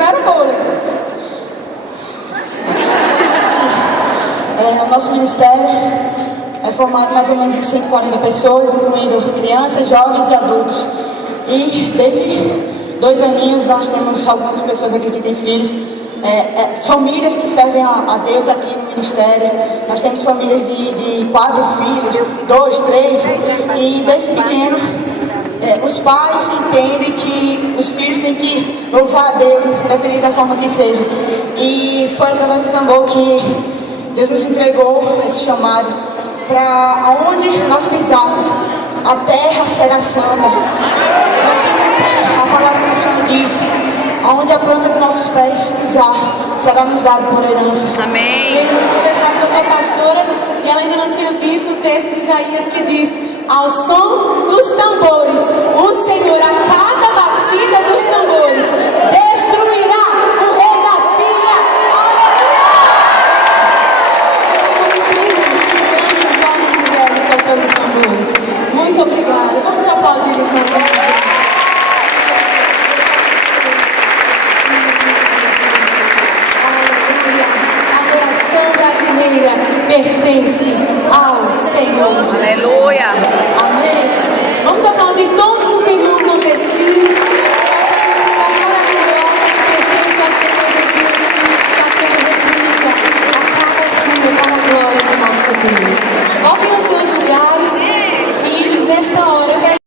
primeiro fôlego. O nosso ministério é formado mais ou menos de 140 pessoas, incluindo crianças, jovens e adultos. E desde 2 aninhos nós temos algumas pessoas aqui que têm filhos, famílias que servem a Deus aqui no ministério. Nós temos famílias de 4 filhos, 2, 3, e desde pequeno os pais entendem que os filhos têm que louvar a Deus, independente da forma que seja. E foi através do tambor que Deus nos entregou esse chamado para onde nós pisarmos, a terra será santa. Para se cumprir a palavra que o Senhor diz, aonde a planta dos nossos pés pisar, será nos dado por herança. Amém. Eu conversava com a pastora e ela ainda não tinha visto o texto de Isaías que diz: ao som dos tambores, o Senhor, a cada batida dos tambores, destruirá o rei da Síria. Jovens e velhos tocando tambores. Muito obrigada. Vamos aplaudir os meus amigos. A adoração brasileira pertence ao Senhor Jesus. Aleluia. Amém. Vamos aplaudir todos os irmãos nordestinos. A família maravilhosa que pertence ao Senhor Jesus está sendo redimida a cada dia para a glória do nosso Deus.